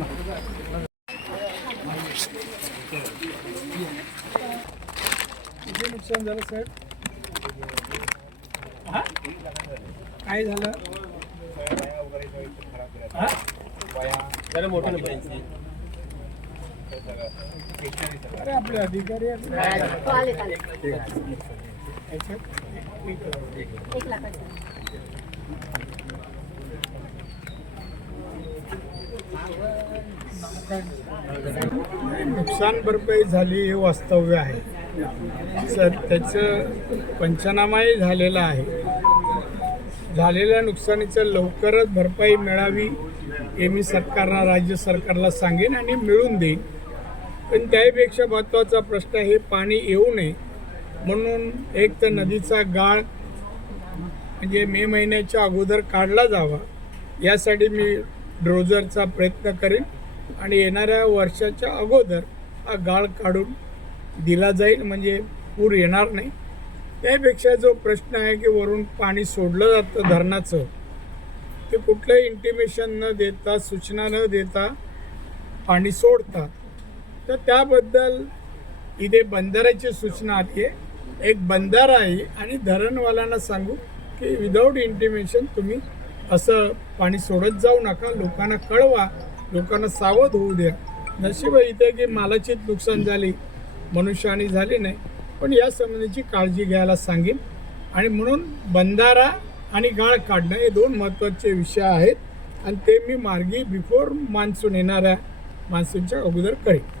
चला. किती नुकसान झालं साहेब? काय झालं? अरे आपले अधिकारी नुकसान भरपाई झाली हे वास्तव्य आहे सर. त्याचं पंचनामाही झालेला आहे. झालेल्या नुकसानीचं लवकरच भरपाई मिळावी हे मी सरकारला, राज्य सरकारला सांगेन आणि मिळून देईन. पण त्याहीपेक्षा महत्त्वाचा प्रश्न हे पाणी येऊ नये म्हणून एक तर नदीचा गाळ म्हणजे मे महिन्याच्या अगोदर काढला जावा यासाठी मी ड्रोजरचा प्रयत्न करेन आणि येणाऱ्या वर्षाच्या अगोदर हा गाळ काढून दिला जाईल म्हणजे पूर येणार नाही. त्यापेक्षा जो प्रश्न आहे की वरून पाणी सोडलं जातं धरणाचं, ते कुठलंही इंटिमेशन न देता, सूचना न देता पाणी सोडतात. तर त्याबद्दल इथे बंधाऱ्याची सूचना आली आहे. एक बंधारा आहे आणि धरणवाल्यांना सांगू की विदाऊट इंटिमेशन तुम्ही असं पाणी सोडत जाऊ नका, लोकांना कळवा, लोकांना सावध होऊ द्या. नशीब इथे की मालाचीच नुकसान झाली, मनुष्यहानी झाली नाही, पण या संबंधीची काळजी घ्यायला सांगेन. आणि म्हणून बंधारा आणि गाळ काढणं हे दोन महत्त्वाचे विषय आहेत आणि ते मी मार्गी बिफोर मान्सून येणाऱ्या मान्सूनच्या अगोदर करेन.